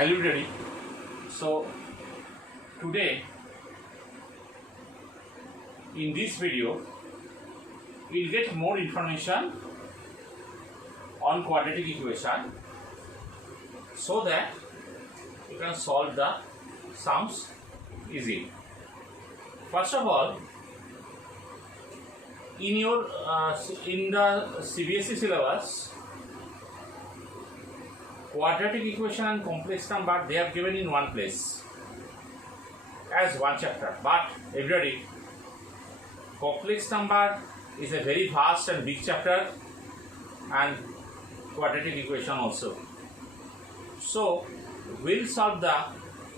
Hello everybody. So today in this video we'll get more information on quadratic equation so that you can solve the sums easily. First of all, in the CBSE syllabus, quadratic equation and complex number they are given in one place as one chapter, but everybody, complex number is a very vast and big chapter, and quadratic equation also. So we'll solve the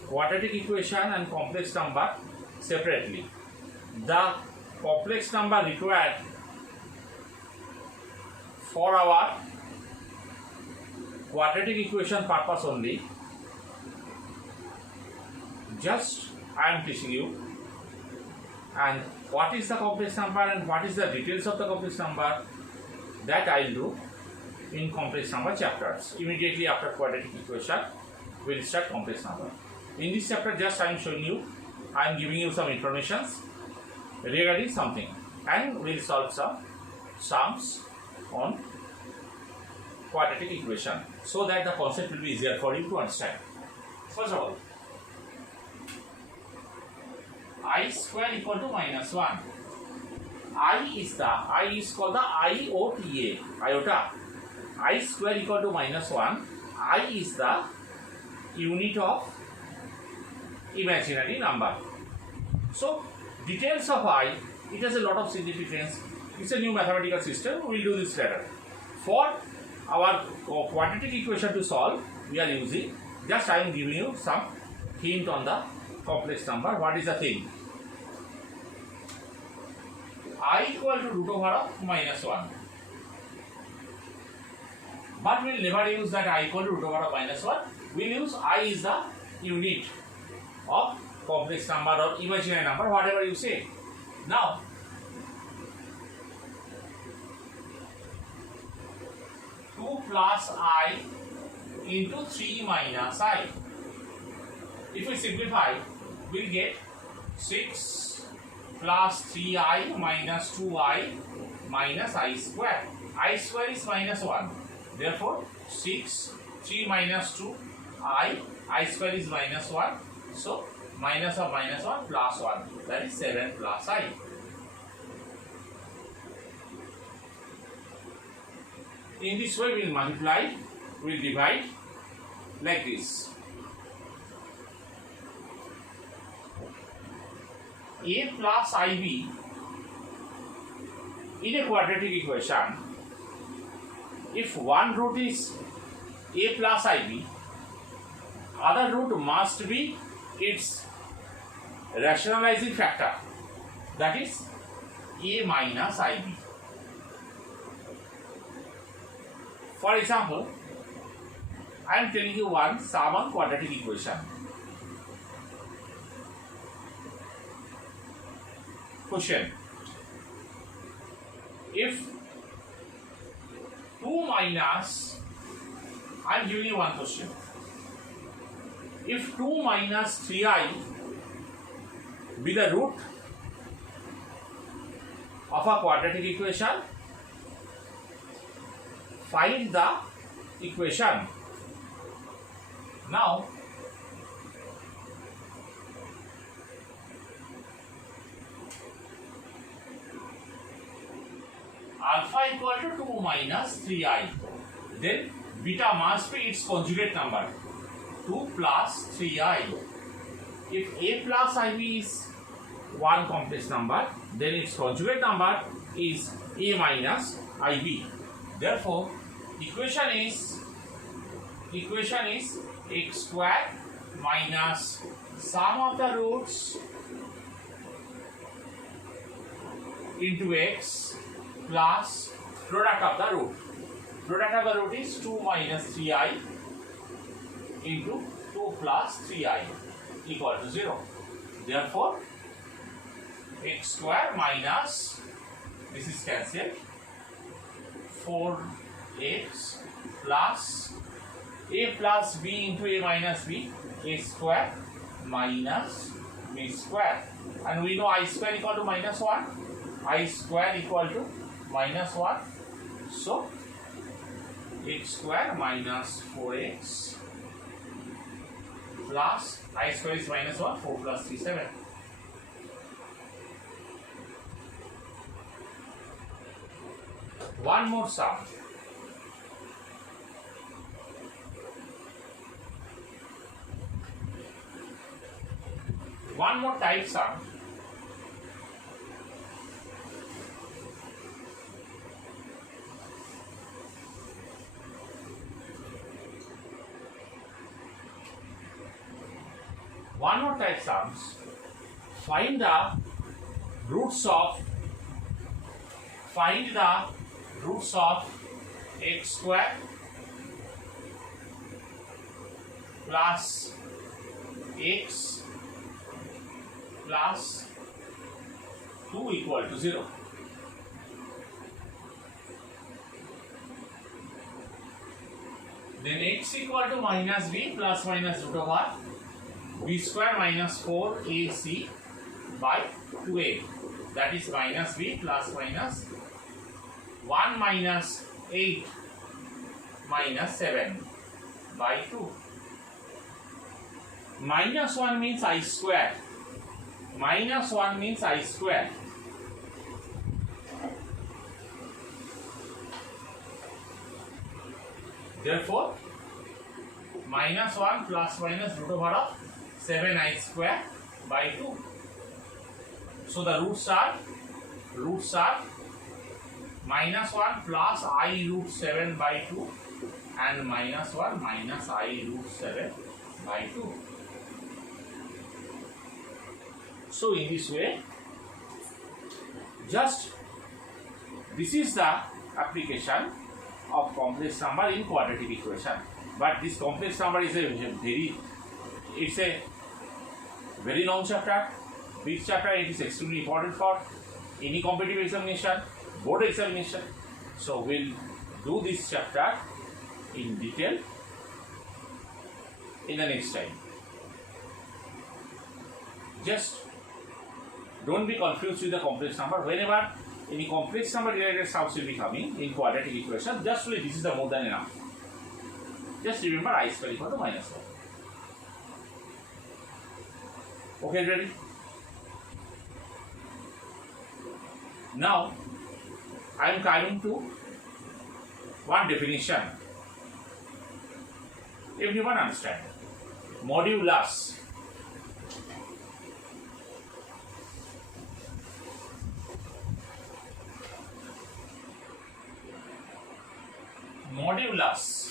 quadratic equation and complex number separately. The complex number required for our quadratic equation purpose only, just I am teaching you, and what is the complex number and what is the details of the complex number, that I will do in complex number chapters. Immediately after quadratic equation we will start complex number. In this chapter just I am showing you, I am giving you some information regarding something, and we will solve some sums on quadratic equation so that the concept will be easier for you to understand. First of all, I square equal to minus 1. I is called the iota. I square equal to minus 1. I is the unit of imaginary number. So details of I, it has a lot of significance. It's a new mathematical system. We will do this later. For our quadratic equation to solve, we are using, just I am giving you some hint on the complex number. What is the thing? I equal to root over of minus 1. But we will never use that I equal to root over of minus 1. We will use I is the unit of complex number or imaginary number, whatever you say. Now, plus I into 3 minus I. If we simplify, we will get 6 plus 3I minus 2I minus I square. I square is minus 1. Therefore, 6, 3 minus 2, I square is minus 1. So, minus of minus 1 plus 1. That is 7 plus I. In this way, we will multiply, we will divide like this. A plus IB in a quadratic equation, if one root is A plus IB, other root must be its rationalizing factor, that is A minus IB. For example, I am telling you one sum on quadratic equation. Question: if 2 minus, I am giving you one question. If 2 minus 3i be the root of a quadratic equation, find the equation. Now, alpha equal to 2 minus 3i. Then beta must be its conjugate number, 2 plus 3i. If A plus IB is one complex number, then its conjugate number is A minus IB. Therefore, equation is x square minus sum of the roots into x plus product of the root. Product of the root is 2 minus 3i into 2 plus 3i equal to 0. Therefore, x square minus, this is cancelled, 4x plus a plus b into a minus b, a square minus b square, and we know I square equal to minus 1, I square equal to minus 1, so x square minus 4x plus I square is minus 1, 4 plus 3, 7. One more sum. One more type sum. One more type sums. Find the roots of x square plus x plus 2 equal to 0. Then x equal to minus b plus minus root over b square minus 4ac by 2a, that is minus b plus minus 1 minus 8 minus 7 by 2. Minus 1 means I square. Minus 1 means I square. Therefore, minus 1 plus minus root over of 7i square by 2. So the roots are minus 1 plus I root 7 by 2 and minus 1 minus I root 7 by 2. So in this way, just this is the application of complex number in quadratic equation. But this complex number is a very long chapter, big chapter. It is extremely important for any competitive examination, board examination. So we'll do this chapter in detail in the next time. Just don't be confused with the complex number. Whenever any complex number related sums will be coming in quadratic equation, just really this is the more than enough. Just remember I square equal to minus 1. Okay, ready? Now I am coming to one definition. Everyone understand? Modulus. Modulus.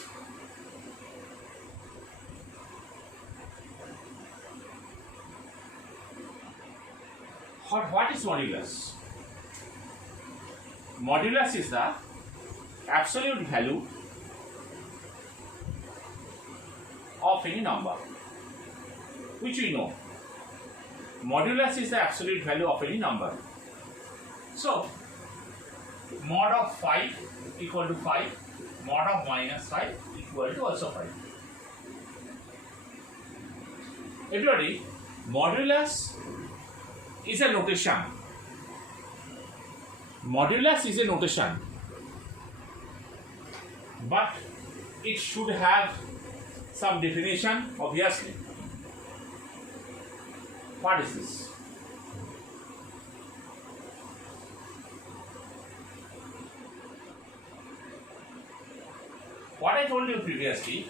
What is modulus? Modulus is the absolute value of any number, which we know. Modulus is the absolute value of any number. So, mod of 5 equal to 5, mod of minus 5 equal to also 5. Everybody, modulus is a notation. Modulus is a notation, but it should have some definition, obviously. What is this? What I told you previously,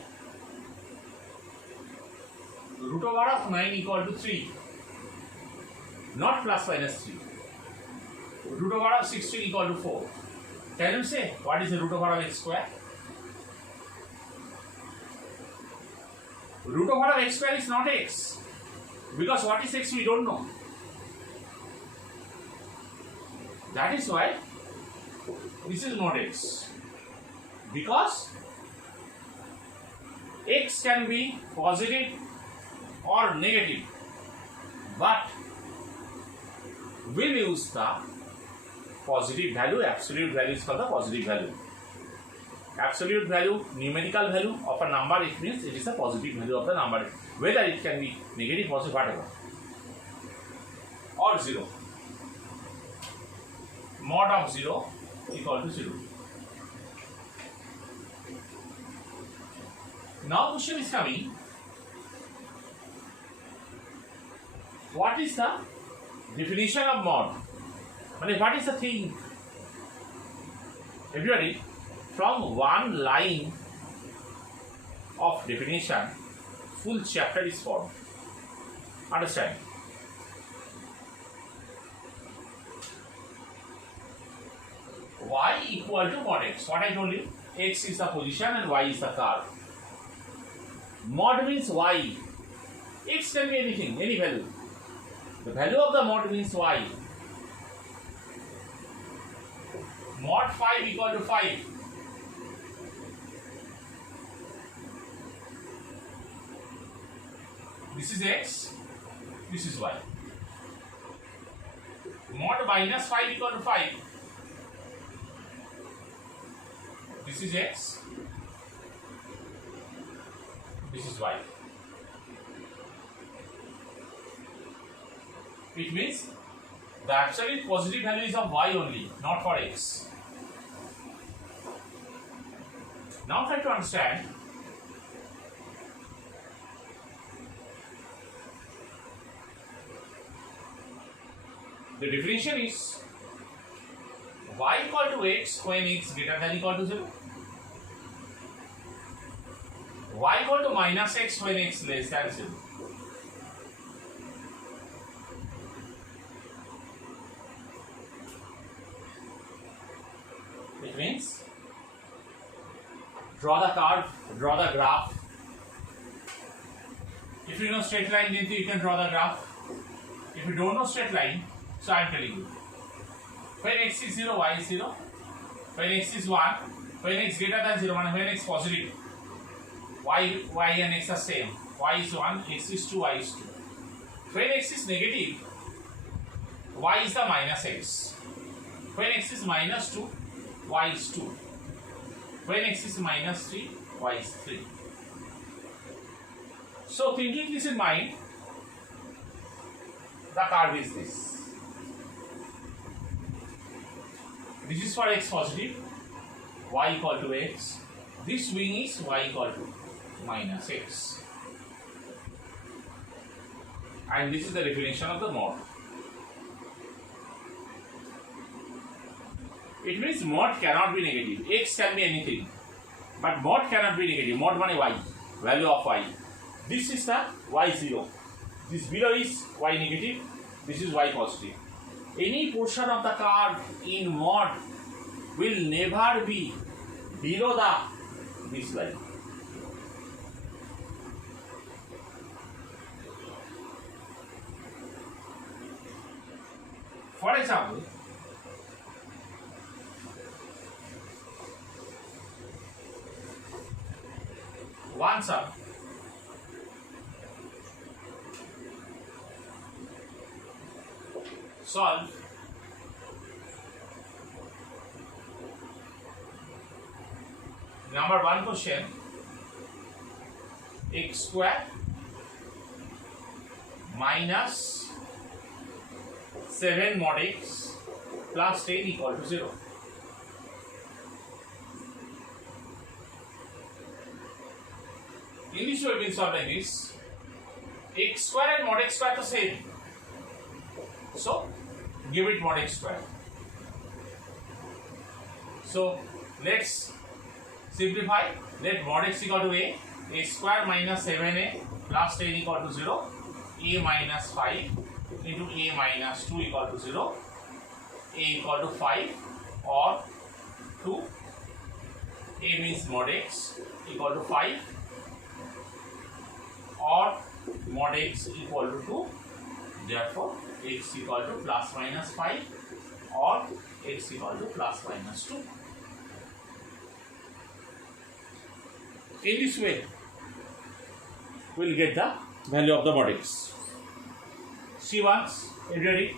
root over of 9 equal to 3, not plus minus 3. Root over of 16 equal to 4. Can you say what is the root over of x square? Root over of x square is not x, because what is x we don't know. That is why this is not x, because x can be positive or negative, but we'll use the positive value. Absolute value is called the positive value, absolute value, numerical value of a number, it means it is a positive value of the number, whether it can be negative, positive, whatever, or 0. Mod of 0 equal to 0. Now question is coming, what is the definition of mod? What is the thing? Everybody, from one line of definition, full chapter is formed. Understand? Y equal to mod x. What I told you? X is the position and y is the curve. Mod means y. X can be anything, any value. The value of the mod means y. Mod 5 equal to 5. This is x, this is y. Mod minus 5 equal to 5. This is x, this is y. It means the absolute positive value is of y only, not for x. Now try to understand. The definition is y equal to x when x greater than equal to 0. Y equal to minus x when x less than 0. It means draw the curve, draw the graph. If you know straight line, then you can draw the graph. If you don't know straight line, so I am telling you. When x is 0, y is 0. When x is 1, when x greater than 0, and when x positive, y and x are same. Y is 1, x is 2, y is 2. When x is negative, y is the minus x. When x is minus 2, y is 2. When x is minus 3, y is 3. So thinking this in mind, the curve is this. This is for x positive, y equal to x. This wing is y equal to minus x. And this is the definition of the mod. It means mod cannot be negative. X can be anything, but mod cannot be negative. Mod means y, value of y. This is the y0. This below is y negative. This is y positive. Any portion of the curve in mod will never be below this line. For example, one sum solve number 1 question, x square minus 7 mod x plus 10 equal to 0. In this way we will solve like this. X square and mod x square the same. So give it mod x square. So let's simplify. Let mod x equal to a square minus 7a plus 10 equal to 0, a minus 5 into a minus 2 equal to 0, a equal to 5 or 2, a means mod x equal to 5 or mod x equal to 2, therefore x equal to plus minus 5 or x equal to plus minus 2. In this way, we will get the value of the mod x. See once, ready?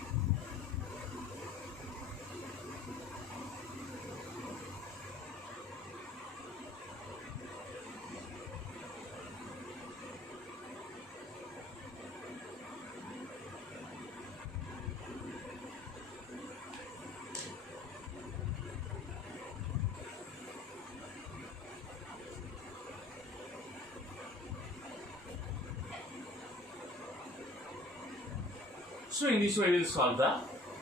So in this way we will solve the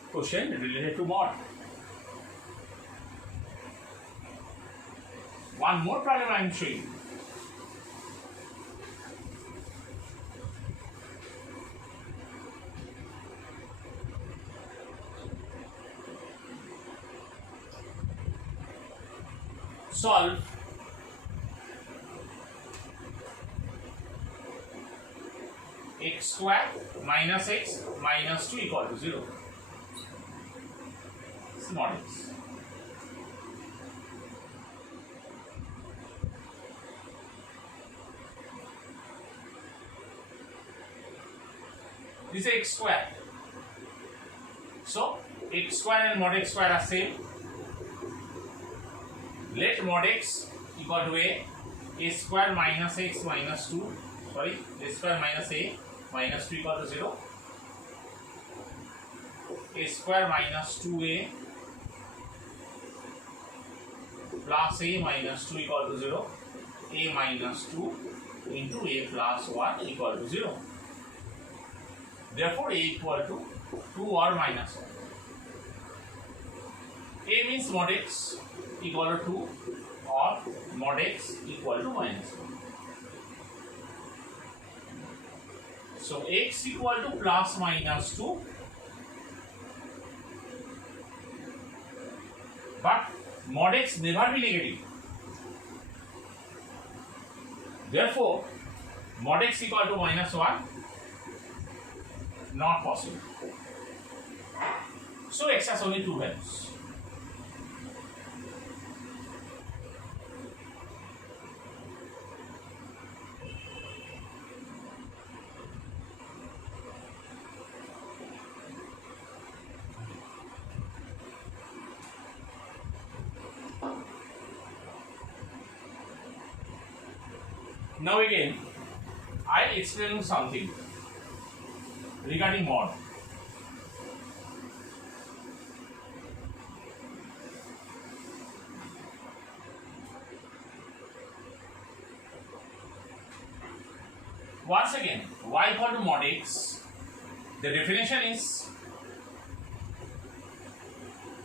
question related to mod. One more problem I am showing. Solve x square minus x minus 2 equal to 0. It's mod x. This is x square. So x square and mod x square are same. Let mod x equal to a square minus x minus 2, sorry, a square minus a minus 2 equal to 0, a square minus 2a plus a minus 2 equal to 0, a minus 2 into a plus 1 equal to 0. Therefore, a equal to 2 or minus 1. A means mod x equal to 2 or mod x equal to minus 1. So x equal to plus minus 2, but mod x never be negative. Therefore, mod x equal to minus 1 not possible. So x has only two values. Now again, I'll explain you something regarding mod. Once again, y equal to mod x, the definition is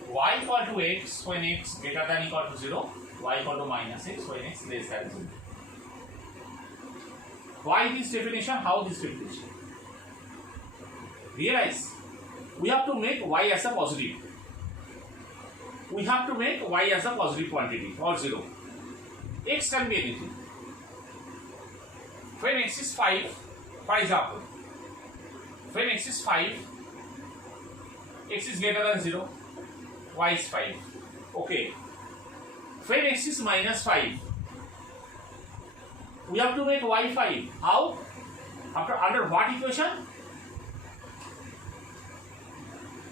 y equal to x when x greater than equal to 0, y equal to minus x when x less than 0. Why this definition? How this definition? Realize, we have to make y as a positive. We have to make y as a positive quantity or 0. X can be anything. When x is 5, for example, when x is 5, x is greater than 0, y is 5. Okay. When x is minus 5, we have to make y 5. How? Under what equation?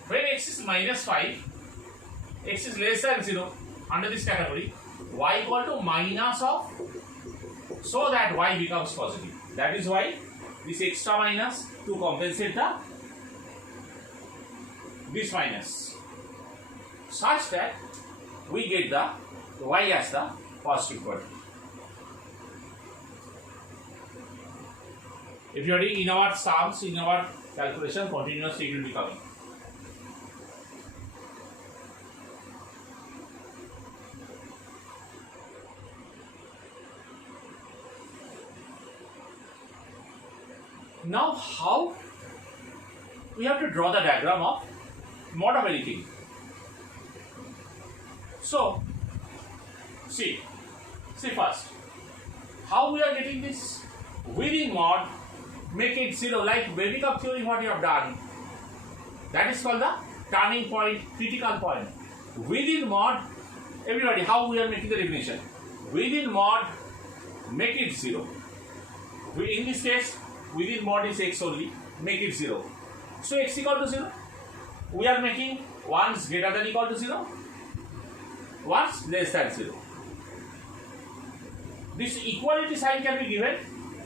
When x is minus 5, x is less than 0, under this category, y equal to minus of, so that y becomes positive. That is why this extra minus to compensate this minus, such that we get the y as the positive quantity. If you are doing in our sums, in our calculation, continuously it will be coming. Now, how we have to draw the diagram of mod of anything. So, see first, how we are getting this? Within mod, make it 0, like baby cup theory what you have done. That is called the turning point, critical point. Within mod, everybody, how we are making the definition? Within mod, make it 0. In this case, within mod is x only, make it 0. So x equal to 0. We are making once greater than equal to 0, once less than 0. This equality sign can be given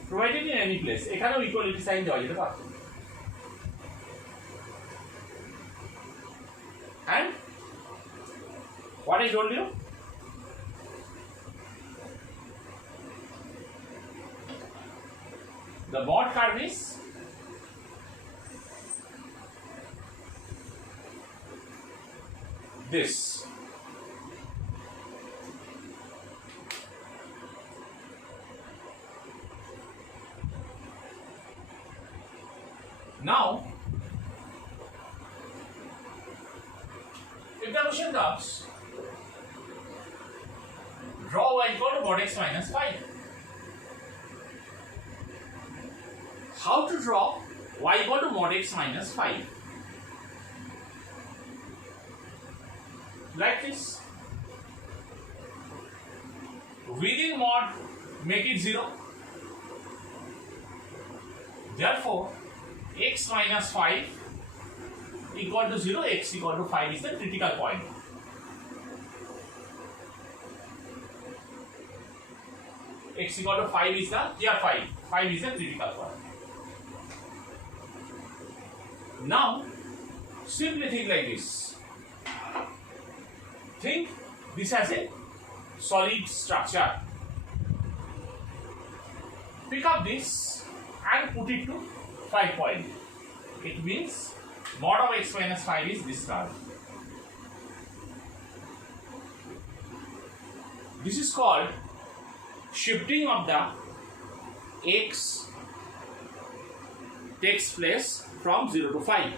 provided in any place. এখানেও equality sign দেওয়া যেতে পারে। And what I told you, the mod curve is this. Now, if the question comes, draw y equal to mod x minus 5. How to draw y equal to mod x minus 5? Like this. Within mod, make it 0. Therefore, x minus 5 equal to 0, x equal to 5 is the critical point. X equal to 5 is the, here 5 is the critical point. Now, simply think like this. Think this as a solid structure. Pick up this and put it to 5 point. It means mod of x minus 5 is this curve. This is called shifting of the x takes place from 0 to 5.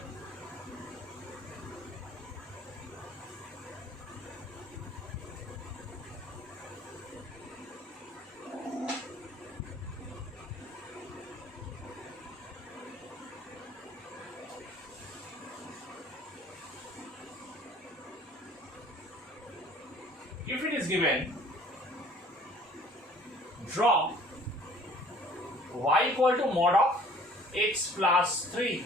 If it is given, draw y equal to mod of x plus 3.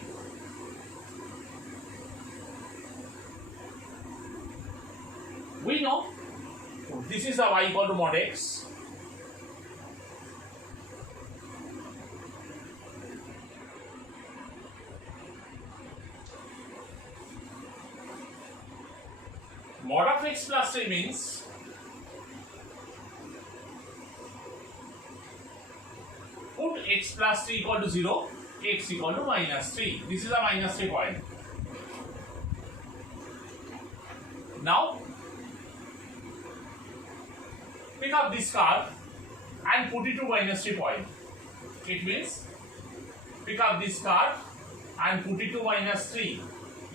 We know this is the y equal to mod x. Mod of x plus 3 means put x plus 3 equal to 0, x equal to minus 3. This is a minus 3 point. Now, pick up this curve and put it to minus 3 point. It means pick up this curve and put it to minus 3.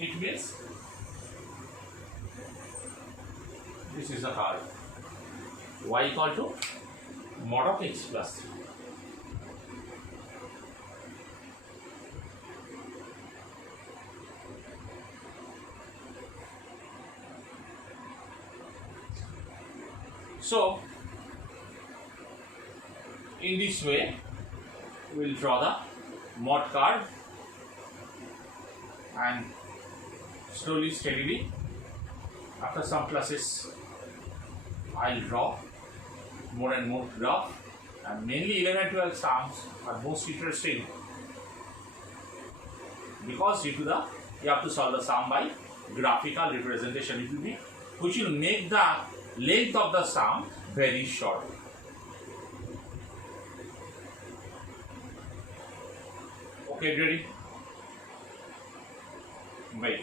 It means this is the curve. Y equal to mod of x plus 3. So, in this way, we will draw the mod curve and slowly, steadily, after some classes, I will draw more and more graph, and mainly 11 and 12 sums are most interesting because due to the, you have to solve the sum by graphical representation, which will make the length of the sum very short. Okay, ready? Wait.